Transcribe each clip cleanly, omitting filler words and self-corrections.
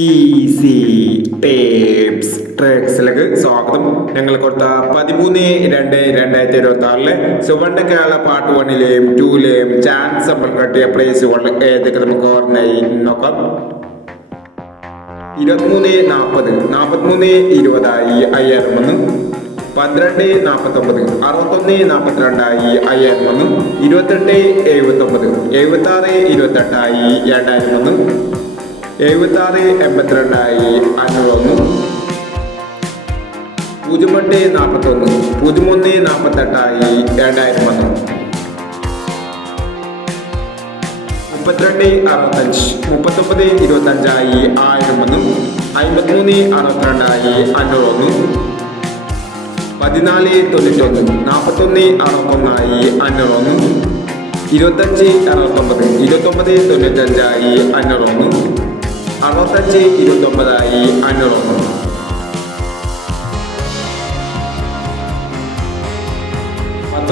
Easy tapes ട്രേക്സിലേക്ക് സ്വാഗതം. ഞങ്ങൾ കൊടുത്ത 13/2/2026 സുവർണ്ണ കേരള പാർട്ട് 1-ലെയും 2-ലെയും ചാൻസ് നമ്മൾ കട്ടിയ പ്രൈസുകൾ ഏതൊക്കെ നമുക്ക് ഓർമ്മയായി നോക്കാം. 23:40 43:20 5001, 12:49 61:42 5001, 28:79 76:28 2001, 76:82 501, 08:41 03:48 2001, 32:65 39:25 1001, 53:62 501, 14:91 41:61 501, 25:69 29:95 501, 65:29 501,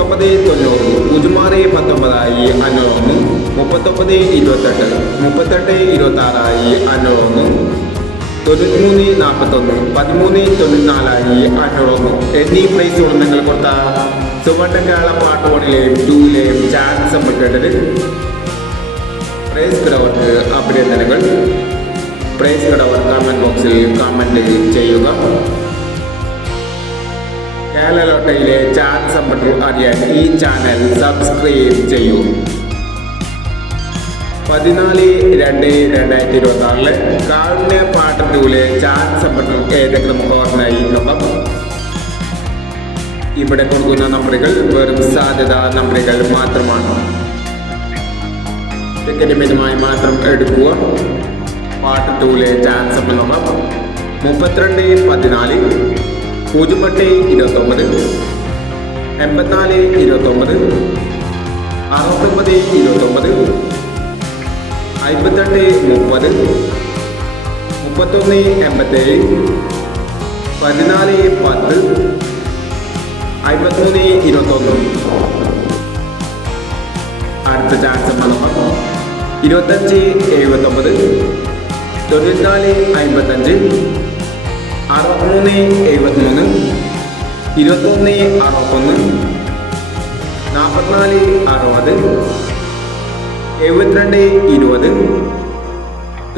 19:90 06:19 501, 39:28 38:26 501, 93:41 13:94 501 എന്നീ പ്രൈസുകൾ നിങ്ങൾ കൊടുത്ത സുവർണ്ണ കേരള പാർട്ട് 1-ലെയും 2-ലെയും ചാൻസ് നമ്മൾ കേട്ടത്. പ്രൈസ് കിടവർക്ക് അഭിനന്ദനങ്ങൾ. പ്രൈസ് കിടവർ കമന്റ് ബോക്സിൽ കമന്റ് ചെയ്യുക. കേരള ലോട്ടറിയിലെ ചാൻസ് സമ്പത്ത് അറിയാൻ ഈ ചാനൽ സബ്സ്ക്രൈബ് ചെയ്യൂ. 14/2/2026 കാരുണ്യ പാർട്ട് 2-ലെ ചാൻസ് സമ്പത്ത് ഏതൊക്കെ നമുക്ക് ഓർമ്മയായി നോക്കാം. ഇവിടെ കൊടുക്കുന്ന നമ്പറുകൾ വെറും സാധ്യത നമ്പറുകൾ മാത്രമാണ്. ടിക്കറ്റ് മിതമായി മാത്രം എടുക്കുക. പാർട്ട് 2-ലെ ചാൻസ് നമ്മൾ നോക്കാം. 32:14 08:29 84:29 69:29 58:30 31:87 14:10 53:21. അടുത്ത ചാൻസ് നോക്കാം. 25:79 94:55 63:73 21:61 44:60 72:20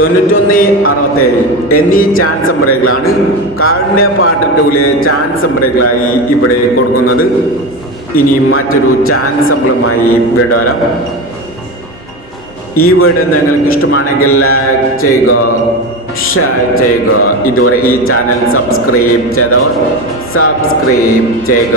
91:67 എന്നീ ചാൻസ് നമ്പറുകളാണ് കാരുണ്യ പാർട്ട് 2-ലെ ചാൻസ് നമ്പറുകളായി ഇവിടെ കൊടുക്കുന്നത്. ഇനി മറ്റൊരു ചാൻസ് നമ്പറുമായി വിടാം. ഈ വീഡിയോ നിങ്ങൾക്ക് ഇഷ്ടമാണെങ്കിൽ ലൈക്ക് ചെയ്യുക, ഷെയർ ചെയ്യുക. ഇതുവരെ ഈ ചാനൽ സബ്സ്ക്രൈബ് ചെയ്തവർ സബ്സ്ക്രൈബ് ചെയ്യുക.